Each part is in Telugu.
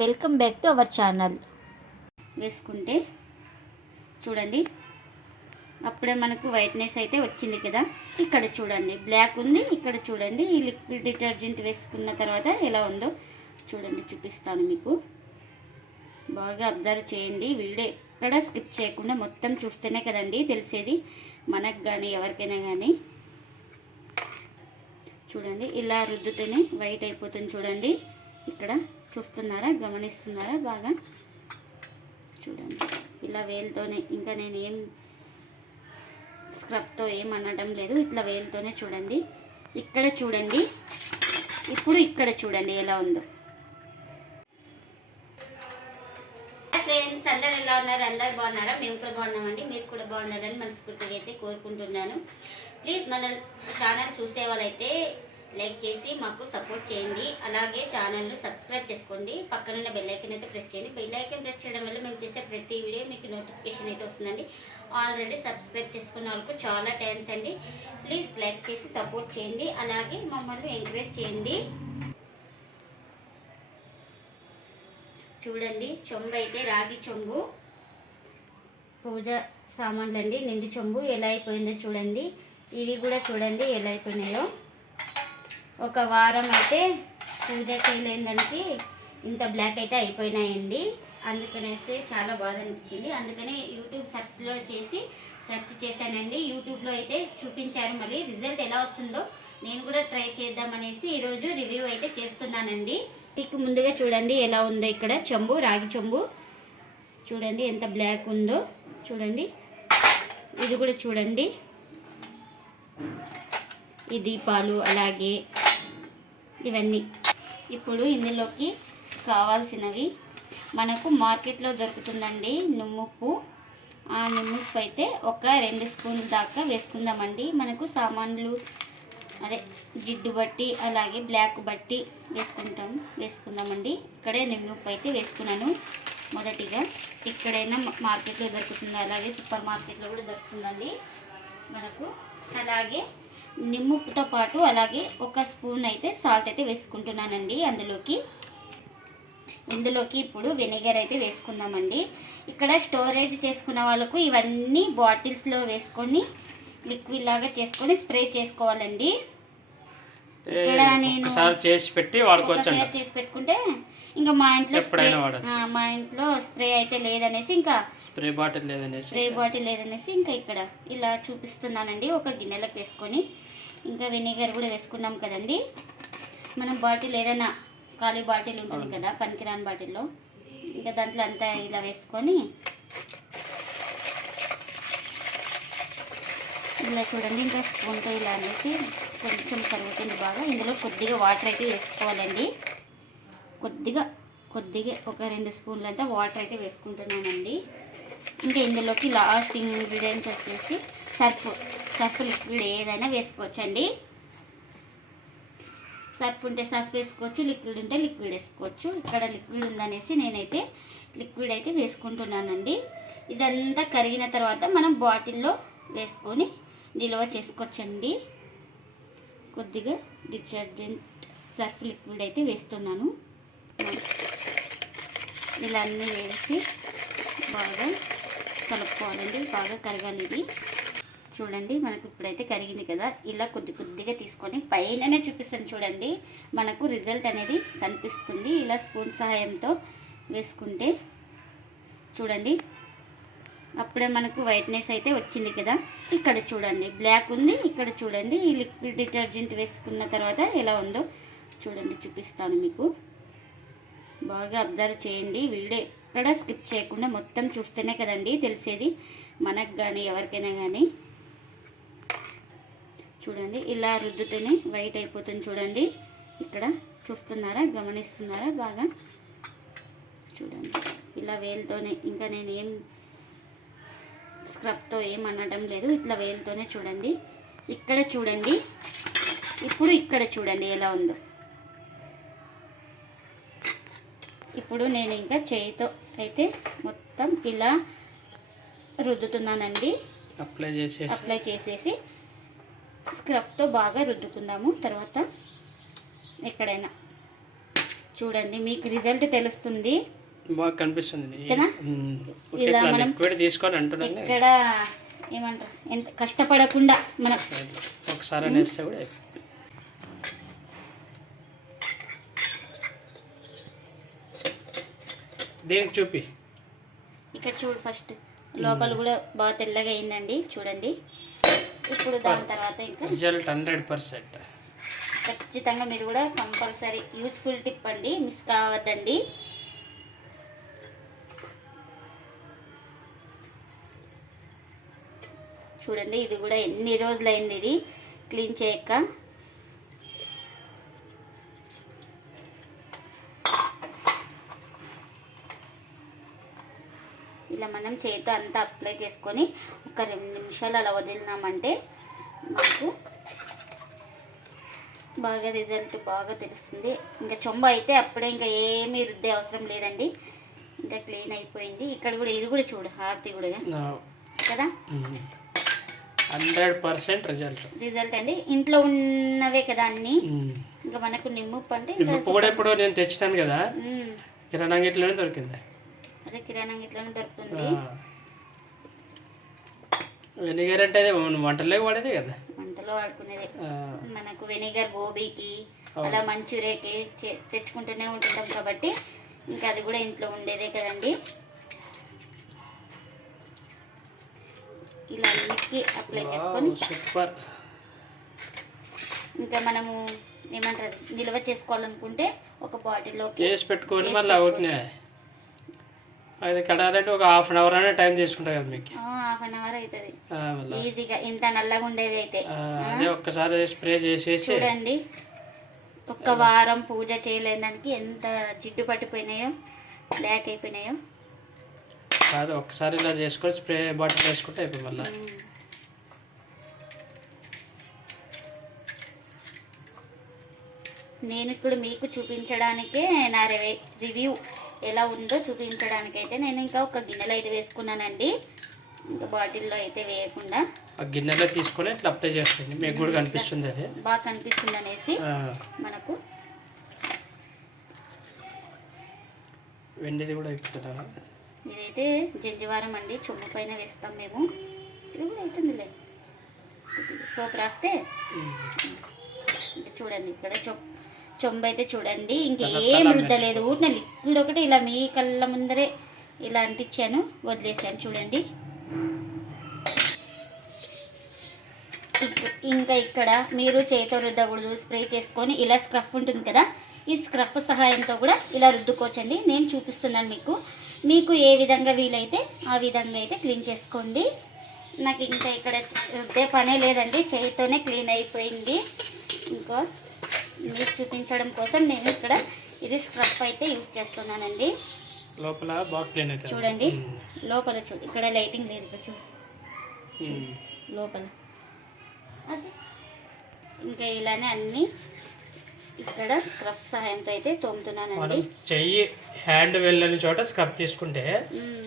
Welcome back to our channel. వేసుకుంటే చూడండి. అప్పుడే మనకు వైట్నెస్ అయితే వచ్చింది కదా. ఇక్కడ చూడండి. బ్లాక్ ఉంది. ఇక్కడ చూడండి. ఈ లిక్విడ్ డిటర్జెంట్ వేసుకున్న తర్వాత ఎలా ఉందో చూడండి. చూపిస్తాను మీకు. బాగా అబ్జర్వ్ చేయండి. వీడియో ఎక్కడ స్కిప్ చేయకుండా మొత్తం చూస్తేనే కదండి తెలిసేది. మనకు కానీ ఎవరికైనా కానీ చూడండి. ఇలా రుద్దుతూనే వైట్ అయిపోతుంది చూడండి. ఇక్కడ చూస్తున్నారా గమనిస్తున్నారా బాగా? చూడండి. ఇలా వేలుతోనే ఇంకా నేను ఏం స్క్రబ్తో ఏం అనడం లేదు. ఇట్లా వేలుతోనే చూడండి. ఇక్కడ చూడండి. ఇప్పుడు ఇక్కడ చూడండి ఎలా ఉందో. ఫ్రెండ్స్ అందరు ఎలా ఉన్నారు? అందరు బాగున్నారా? మేము కూడా బాగున్నామండి. మీరు కూడా బాగున్నారని మనస్ఫూర్తిగా అయితే కోరుకుంటున్నాను. ప్లీజ్ మన ఛానల్ చూసే వాళ్ళైతే లైక్ చేసి మాకు సపోర్ట్ చేయండి. అలాగే ఛానల్ను సబ్స్క్రైబ్ చేసుకోండి. పక్కనున్న ఉన్న ఐకన్ అయితే ప్రెస్ చేయండి. బెల్లైకన్ ప్రెస్ చేయడం వల్ల మేము చేసే ప్రతి వీడియో మీకు నోటిఫికేషన్ అయితే వస్తుందండి. ఆల్రెడీ సబ్స్క్రైబ్ చేసుకున్న వాళ్ళకు చాలా థ్యాంక్స్ అండి. ప్లీజ్ లైక్ చేసి సపోర్ట్ చేయండి. అలాగే మమ్మల్ని ఎంకరేజ్ చేయండి. చూడండి చెంబు అయితే రాగి చెంబు. పూజ సామాన్లు అండి నిండు చెంబు ఎలా అయిపోయిందో చూడండి. ఇవి కూడా చూడండి ఎలా అయిపోయినాయో. ఒక వారం అయితే పూజ చేయలేదానికి ఇంత బ్లాక్ అయితే అయిపోయినాయండి. అందుకనేసి చాలా బాధ అనిపించింది అందుకనే యూట్యూబ్ సెర్చ్లో చేసి సెర్చ్ చేశానండి. యూట్యూబ్లో అయితే చూపించారు మళ్ళీ రిజల్ట్ ఎలా వస్తుందో. నేను కూడా ట్రై చేద్దామనేసి ఈరోజు రివ్యూ అయితే చేస్తున్నానండి. మీకు ముందుగా చూడండి ఎలా ఉందో ఇక్కడ. చెంబు రాగి చెంబు. చూడండి ఎంత బ్లాక్ ఉందో. చూడండి. ఇది కూడా చూడండి. ఈ దీపాలు అలాగే ఇవన్నీ. ఇప్పుడు ఇందులోకి కావాల్సినవి. మనకు మార్కెట్లో దొరుకుతుందండి నుమ్ముప్పు ఆ నిమ్ముప్పు అయితే ఒక రెండు స్పూన్ దాకా వేసుకుందామండి. మనకు సామాన్లు అదే జిడ్డు బట్టి అలాగే బ్లాక్ బట్టి వేసుకుంటాం వేసుకుందామండి. ఇక్కడే నిమ్ముప్పు అయితే వేసుకున్నాను మొదటిగా. ఇక్కడైనా మార్కెట్లో దొరుకుతుంది అలాగే సూపర్ మార్కెట్లో కూడా దొరుకుతుందండి మనకు. అలాగే నిమ్ముప్పుతో పాటు అలాగే ఒక స్పూన్ అయితే సాల్ట్ అయితే వేసుకుంటున్నానండి అందులోకి. ఇందులోకి ఇప్పుడు వెనిగర్ అయితే వేసుకుందామండి. ఇక్కడ స్టోరేజ్ చేసుకున్న వాళ్ళకు ఇవన్నీ బాటిల్స్లో వేసుకొని లిక్విడ్ లాగా చేసుకొని స్ప్రే చేసుకోవాలండి. ఇక్కడ నేను ఒకసారి చేసి పెట్టి వాడుకోవచ్చు చేసి పెట్టుకుంటే ఇంకా మా ఇంట్లో స్ప్రే మా ఇంట్లో స్ప్రే అయితే లేదనేసి ఇంకా స్ప్రే బాటిల్ లేదనేసి స్ప్రే బాటిల్ లేదనేసి ఇంకా ఇక్కడ ఇలా చూపిస్తున్నానండి. ఒక గిన్నెలకు వేసుకొని ఇంకా వెనిగర్ కూడా వేసుకున్నాం కదండి. మనం బాటిల్ ఏదైనా ఖాళీ బాటిల్ ఉంటుంది కదా పనికిరాని బాటిల్లో. ఇంకా దాంట్లో అంతా ఇలా వేసుకొని ఇలా చూడండి ఇంకా స్పూన్తో ఇలా అనేసి కొంచెం కరుగుతుంది బాగా. ఇందులో కొద్దిగా వాటర్ అయితే వేసుకోవాలండి. కొద్దిగా కొద్దిగా ఒక రెండు స్పూన్లు అయితే వాటర్ అయితే వేసుకుంటున్నానండి. ఇంకా ఇందులోకి లాస్ట్ ఇంగ్రీడియంట్స్ వచ్చేసి సర్ఫ్ సర్ఫ్ లిక్విడ్ ఏదైనా వేసుకోవచ్చండి. సర్ఫ్ ఉంటే సర్ఫ్ వేసుకోవచ్చు లిక్విడ్ ఉంటే లిక్విడ్ వేసుకోవచ్చు. ఇక్కడ లిక్విడ్ ఉందనేసి నేనైతే లిక్విడ్ అయితే వేసుకుంటున్నానండి. ఇదంతా కరిగిన తర్వాత మనం బాటిల్లో వేసుకొని నిల్వ చేసుకోవచ్చండి. కొద్దిగా డిటర్జెంట్ సర్ఫ్ లిక్విడ్ అయితే వేస్తున్నాను. ఇలా అన్నీ వేసి బాగా కలుపుకోవాలండి. బాగా కరగాలి ఇది. చూడండి మనకు ఇప్పుడైతే కరిగింది కదా. ఇలా కొద్ది కొద్దిగా తీసుకొని పైననే చూపిస్తాను చూడండి. మనకు రిజల్ట్ అనేది కనిపిస్తుంది. ఇలా స్పూన్ సహాయంతో వేసుకుంటే చూడండి అప్పుడే మనకు వైట్నెస్ అయితే వచ్చింది కదా. ఇక్కడ చూడండి బ్లాక్ ఉంది ఇక్కడ చూడండి ఈ లిక్విడ్ డిటర్జెంట్ వేసుకున్న తర్వాత ఎలా ఉందో చూడండి చూపిస్తాను మీకు. బాగా అబ్జర్వ్ చేయండి వీడియో ఎక్కడ స్కిప్ చేయకుండా మొత్తం చూస్తేనే కదండి తెలిసేది. మనకు కానీ ఎవరికైనా కానీ చూడండి ఇలా రుద్దుతూనే వైట్ అయిపోతుంది చూడండి. ఇక్కడ చూస్తున్నారా గమనిస్తున్నారా బాగా? చూడండి ఇలా వేలుతోనే ఇంకా నేను ఏం స్క్రబ్తో ఏం అనడం లేదు. ఇట్లా వేలుతోనే చూడండి. ఇక్కడ చూడండి. ఇప్పుడు ఇక్కడ చూడండి ఎలా ఉందో. ఇప్పుడు నేను ఇంకా చేయితో అయితే మొత్తం ఇలా రుద్దుతున్నానండి. అప్లై చేసేసి. అప్లై చేసేసి స్క్రఫ్తో బాగా రుద్దుకుందాము. తర్వాత ఎక్కడైనా. చూడండి మీకు రిజల్ట్ తెలుస్తుంది. బాగా కనిపిస్తుంది? ఇలా మనం తీసుకొని అంటున్నాను ఇక్కడ ఏమంటారు? ఎంత కష్టపడకుండా మనం ఒకసారి అనేస్తే కూడా. దీనికి చూపి? ఇక్కడ చూడు ఫస్ట్. లోపల కూడా బాగా తెల్లగా అయిందండి. చూడండి. ఇప్పుడు దాని తర్వాత ఇంకా రిజల్ట్ హండ్రెడ్ పర్సెంట్ ఖచ్చితంగా మీరు కూడా కంపల్సరీ యూస్ఫుల్ టిప్ అండి. మిస్ కావద్దండి. చూడండి ఇది కూడా ఎన్ని రోజులైంది ఇది? క్లీన్ చేయక. ఇలా మనం చేతితో అంతా అప్లై చేసుకొని ఒక రెండు నిమిషాలు అలా వదిలినామంటే మనకు బాగా రిజల్ట్ బాగా తెలుస్తుంది. ఇంకా చొంబ అయితే అప్పుడే ఇంకా ఏమీ రుద్దే అవసరం లేదండి. ఇంకా క్లీన్ అయిపోయింది. ఇక్కడ కూడా ఇది కూడా చూడు హారతి కూడా. కదా? Hundred percent result. రిజల్ట్ అండి. ఇంట్లో ఉన్నవే కదా అన్ని. ఇంకా మనకు నిమ్ముప్పు అంటే ఉప్పు కూడా ఇప్పుడు నేను తెచ్చినాను కదా. కిరాణా గిట్లోనే దొరికింది. అదే కిరాణా ఇట్లనే దొరుకుతుంది. వెనిగర్ అంటే అది మనం వంటలే వాడేది కదా. వంటలో వాడుకునేది. మనకు వెనిగర్ గోబీకి అలా మంచూరియాకి తెచ్చుకుంటూనే ఉంటుంటాం కాబట్టి ఇంకా అది కూడా ఇంట్లో ఉండేదే కదండి. ఇలా అన్నిటికీ అప్లై చేసుకొని సూపర్ ఇంకా మనము ఏమంటారు నిల్వ చేసుకోవాలనుకుంటే ఒక బాటిల్లోకి చేసి పెట్టుకొని వేసి మళ్ళీ అవుట్నే. అది కడాలంటే ఒక హాఫ్ అన్ అవర్ అనే టైం తీసుకుంటా కదా మీకు. హాఫ్ అన్ అవర్ అవుతుంది ఈజీగా ఇంత నల్లగా ఉండేది అయితే. అదే ఒక్కసారి స్ప్రే చేసేసి చూడండి. ఒక్క వారం పూజ చేయలేదానికి ఎంత జిడ్డు పట్టిపోయినాయో బ్లాక్ అయిపోయినాయో. కాదు ఒక్కసారి ఇలా చేసుకొని స్ప్రే బాటిల్ వేసుకుంటే అయిపోయి మళ్ళీ. నేను ఇప్పుడు మీకు చూపించడానికే నా రివే రివ్యూ ఎలా ఉందో చూపించడానికైతే నేను ఇంకా ఒక గిన్నెలో అయితే వేసుకున్నానండి. ఇంకా బాటిల్లో అయితే వేయకుండా. ఆ గిన్నెలో తీసుకొని ఇట్లా అప్లై చేస్తుంది. మీకు కూడా కనిపిస్తుంది అది. బాగా కనిపిస్తుంది అనేసి మనకు వెండిది కూడా ఎక్కుతుందా ఇదైతే జంజివారం అండి. చొమ్ము పైన వేస్తాం మేము. ఇది కూడా అవుతుందిలే సోప్ రాస్తే చూడండి ఇక్కడ చొ చొంబు అయితే చూడండి. ఇంకేం రుద్దలేదు ఊరిన లిక్విడ్ ఒకటి ఇలా మీ కళ్ళ ముందరే ఇలా అంటించాను. వదిలేసాను చూడండి. ఇక్- ఇంకా ఇక్కడ మీరు చేతితో రుద్దకూడదు స్ప్రే చేసుకొని ఇలా స్క్రఫ్ ఉంటుంది కదా ఈ స్క్రఫ్ సహాయంతో కూడా ఇలా రుద్దుకోవచ్చండి. నేను చూపిస్తున్నాను మీకు. మీకు ఏ విధంగా వీలైతే ఆ విధంగా అయితే క్లీన్ చేసుకోండి. నాకు ఇంకా ఇక్కడ రుద్దే పనే లేదండి చేతితోనే క్లీన్ అయిపోయింది. ఇంకా మీకు చూపించడం కోసం నేను ఇక్కడ ఇది స్క్రఫ్ అయితే యూజ్ చేస్తున్నానండి. లోపల అవుతుంది. చూడండి లోపల చూడు ఇక్కడ లైటింగ్ లేదు ఇక్కడ చూడు. లోపల. అది. ఇంకా ఇలానే అన్ని ఇక్కడ స్క్రఫ్ సహాయంతో అయితే తోముతున్నానండి. చెయ్యి హ్యాండ్ వెళ్ళని చోట స్క్రబ్ తీసుకుంటే.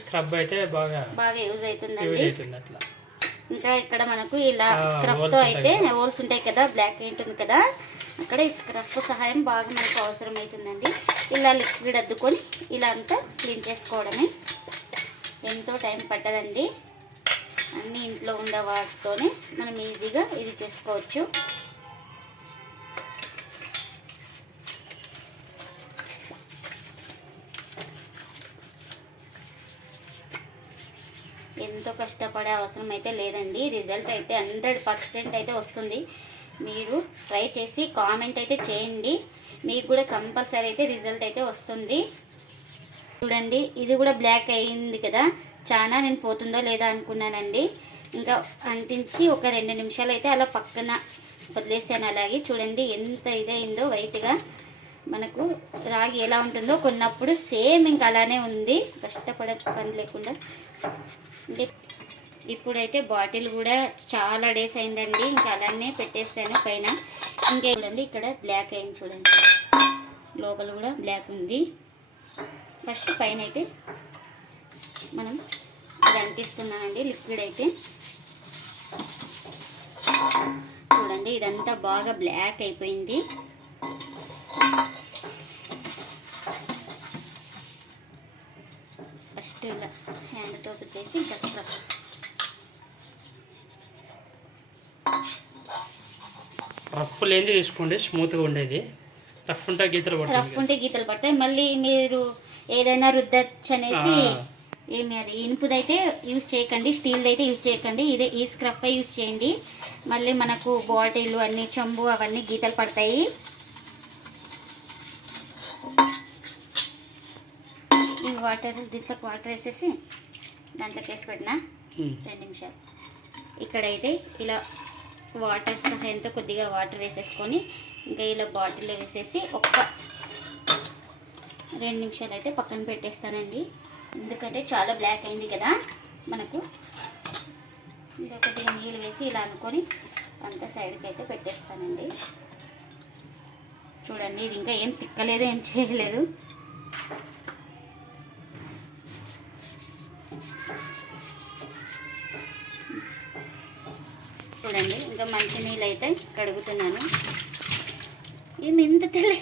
స్క్రబ్ అయితే బాగా బాగా యూజ్ అవుతుందండి. అట్లా. ఇంకా ఇక్కడ మనకు ఇలా ఆ, స్క్రఫ్ holes తో ఉంటాయి అయితే హోల్స్ ఉంటాయి కదా బ్లాక్ పెయింట్ ఉంది కదా అక్కడ ఈ స్క్రఫ్ సహాయం బాగా మనకు అవసరం అవుతుందండి. ఇలా లిక్విడ్ అద్దుకొని ఇలా అంతా క్లీన్ చేసుకోవడమే. ఎంతో టైం పట్టదండి. అన్నీ ఇంట్లో ఉండే వాటితోనే మనం ఈజీగా ఇది చేసుకోవచ్చు. ఎంతో కష్టపడే అవసరం అయితే లేదండి. రిజల్ట్ అయితే హండ్రెడ్ పర్సెంట్ అయితే వస్తుంది. మీరు ట్రై చేసి కామెంట్ అయితే చేయండి. మీకు కూడా కంపల్సరీ అయితే రిజల్ట్ అయితే వస్తుంది. చూడండి ఇది కూడా బ్లాక్ అయింది కదా. చాలా నేను పోతుందో లేదా అనుకున్నానండి. ఇంకా అంటించి ఒక రెండు నిమిషాలు అయితే అలా పక్కన వదిలేసాను. అలాగే చూడండి ఎంత ఇదైందో వైట్గా. మనకు రాగి ఎలా ఉంటుందో కొన్నప్పుడు సేమ్ ఇంకా అలానే ఉంది. కష్టపడే పని లేకుండా. అంటే ఇప్పుడైతే బాటిల్ కూడా చాలా డేస్ అయిందండి. ఇంకా అలానే పెట్టేసాను పైన. ఇంకా చూడండి ఇక్కడ బ్లాక్ అయింది చూడండి. లోపల కూడా బ్లాక్ ఉంది. ఫస్ట్ పైన అయితే మనం ఇది అంటిస్తున్నానండి లిక్విడ్ అయితే. చూడండి ఇదంతా బాగా బ్లాక్ అయిపోయింది. ఫస్ట్ ఇలా హ్యాండ్తో పెట్టేసి ఇంకా రఫ్ లేని తీసుకోండి స్మూత్గా ఉండేది. రఫ్ ఉంటే గీతలు రఫ్ ఉంటే గీతలు పడతాయి. మళ్ళీ మీరు ఏదైనా రుద్దచ్చు అనేసి ఏమి అది ఇనుపుదైతే యూజ్ చేయకండి స్టీల్ది అయితే యూజ్ చేయకండి. ఇదే ఈ స్క్రఫ్ యూజ్ చేయండి. మళ్ళీ మనకు బాటిల్ అన్ని చెంబు అవన్నీ గీతలు పడతాయి. ఈ వాటర్ దీంట్లోకి వాటర్ వేసేసి దాంట్లోకి వేసి పెట్టిన ఉమ్. రెండు నిమిషాలు. ఇక్కడైతే ఇలా వాటర్ సహాయంతో కొద్దిగా వాటర్ వేసేసుకొని ఇంకా ఇలా బాటిల్లో వేసేసి ఒక్క రెండు నిమిషాలు అయితే పక్కన పెట్టేస్తానండి. ఎందుకంటే చాలా బ్లాక్ అయింది కదా మనకు. ఇంకా కొద్దిగా నీళ్ళు వేసి ఇలా అనుకొని అంత సైడ్కి అయితే పెట్టేస్తానండి. చూడండి ఇది ఇంకా ఏం తిక్కలేదు ఏం చేయలేదు. చూడండి ఇంకా మంచి నీళ్ళు అయితే కడుగుతున్నాను. ఏమి ఎంత తెల్ల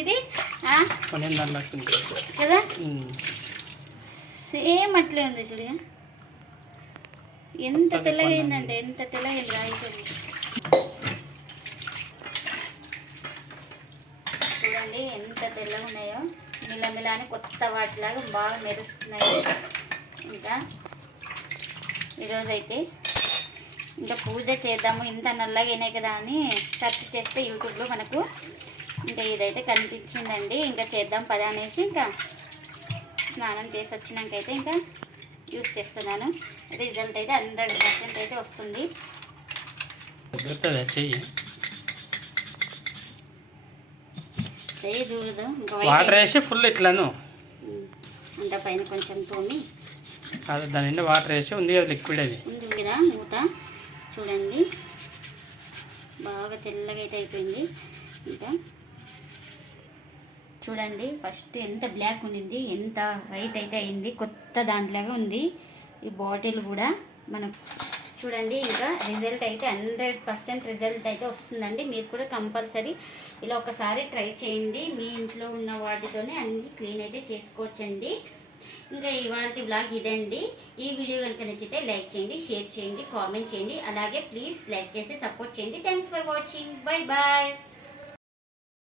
ఇది? కదా. సేమ్ అట్లే ఉంది చూడగా ఎంత తెల్లగా అయిందంటే ఎంత తెల్లగా అయింది రాయించండి చూడండి ఎంత తెల్లగా ఉన్నాయో మిలమిల అని కొత్త వాటిలాగా బాగా మెరుస్తున్నాయి. ఇంకా ఈరోజైతే ఇంకా పూజ చేద్దాము. ఇంత నల్లగా అయినాయి కదా అని సెర్చ్ చేస్తే యూట్యూబ్లో మనకు ఇంకా ఇదైతే కనిపించిందండి. ఇంకా చేద్దాం పదా అనేసి ఇంకా స్నానం చేసి వచ్చినాకైతే ఇంకా యూజ్ చేస్తున్నాను. రిజల్ట్ అయితే హండ్రెడ్ పర్సెంట్ అయితే వస్తుంది. చెయ్యి. చూడదు. వాటర్ వైట్ వేసి ఫుల్ ఇట్లాను. అంత పైన కొంచెం తోమి. దాని నిండా వాటర్ వేసి ఉంది కదా లిక్విడ్ అది. ఉంది కదా మూత. చూడండి. బాగా తెల్లగా అయితే అయిపోయింది. ఇంకా చూడండి ఫస్ట్ ఎంత బ్లాక్ ఉండింది ఎంత వైట్ అయితే అయింది కొత్త దాంట్లాగా ఉంది ఈ బాటిల్ కూడా. మనకు చూడండి ఇంకా రిజల్ట్ అయితే హండ్రెడ్ పర్సెంట్ రిజల్ట్ అయితే వస్తుందండి. మీరు కూడా కంపల్సరీ ఇలా ఒకసారి ట్రై చేయండి. మీ ఇంట్లో ఉన్న వాటితోనే అన్ని క్లీన్ అయితే చేసుకోవచ్చండి. ఇంకా ఇవాళ బ్లాగ్ ఇదండి. ఈ వీడియో కనుక నచ్చితే లైక్ చేయండి షేర్ చేయండి కామెంట్ చేయండి. అలాగే ప్లీజ్ లైక్ చేసి సపోర్ట్ చేయండి. Thanks for watching bye bye